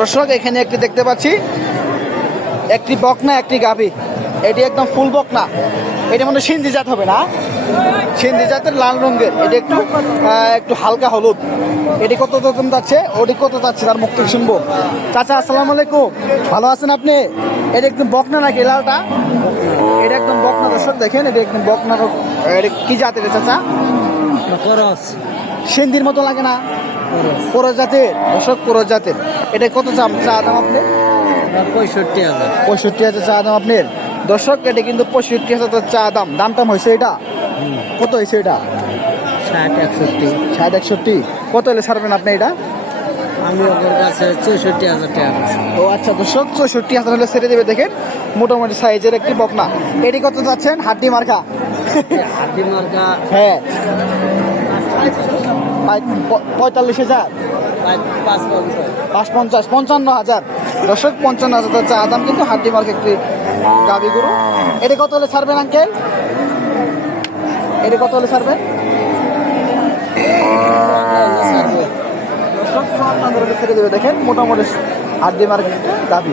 দর্শক এখানে একটি দেখতে পাচ্ছি। একটি বকনা একটি গাভি। এটি একদম ফুল বকনা। এটি মনে সিন্ধি জাত হবে না। সিন্ধি জাতের লাল রঙের। এটি একটু একটু হালকা হলুদ। এটি কত দাম যাচ্ছে? ওটি কত যাচ্ছে তার মুখ থেকে শুনব। চাচা আসসালামু আলাইকুম। ভালো আছেন আপনি? এটা একদম বকনা নাকি লালটা? এটা একদম বকনা দর্শক দেখেন এটা একদম বকনা রক- এটা কি জাতের চাচা? সিন্ধির মতো লাগে না? কোরো জাতের। দর্শক কোরো জাতের। এটা কত চাম চা দাম আপনি? পঁয়ষট্টি হাজার। পঁয়ষট্টি হাজার চা দাম আপনার। দর্শক এটা কিন্তু পঁয়ষট্টি হাজার চা দাম। দাম টাম হয়েছে এটা? কত হয়েছে এটা? ষাট একষট্টি। ষাট একষট্টি। কত হলে ছাড়বেন আপনি এটা? আমি ওদের কাছে চৌষট্টি হাজার টাকা ও আচ্ছা দর্শক চৌষট্টি হাজার হলে ছেড়ে দেবে দেখেন। মোটামুটি সাইজের একটি বকনা। এটি কত যাচ্ছেন হাড্ডি মার্কা? হাড্ডি মার্কা হ্যাঁ। পঁয়তাল্লিশ হাজার। পাঁচ পঞ্চাশ পঞ্চান্ন হাজার দর্শক পঞ্চান্ন হাজার চা দাম কিন্তু হাড্ডি মার্ক একটি গাবি গরু? এটা কত হলে ছাড়বেন আঙ্কেল? এটা কত হলে ছাড়বেন? ছেড়ে দেবে দেখেন মোটামুটি হাড্ডি মার্কেট গাবি।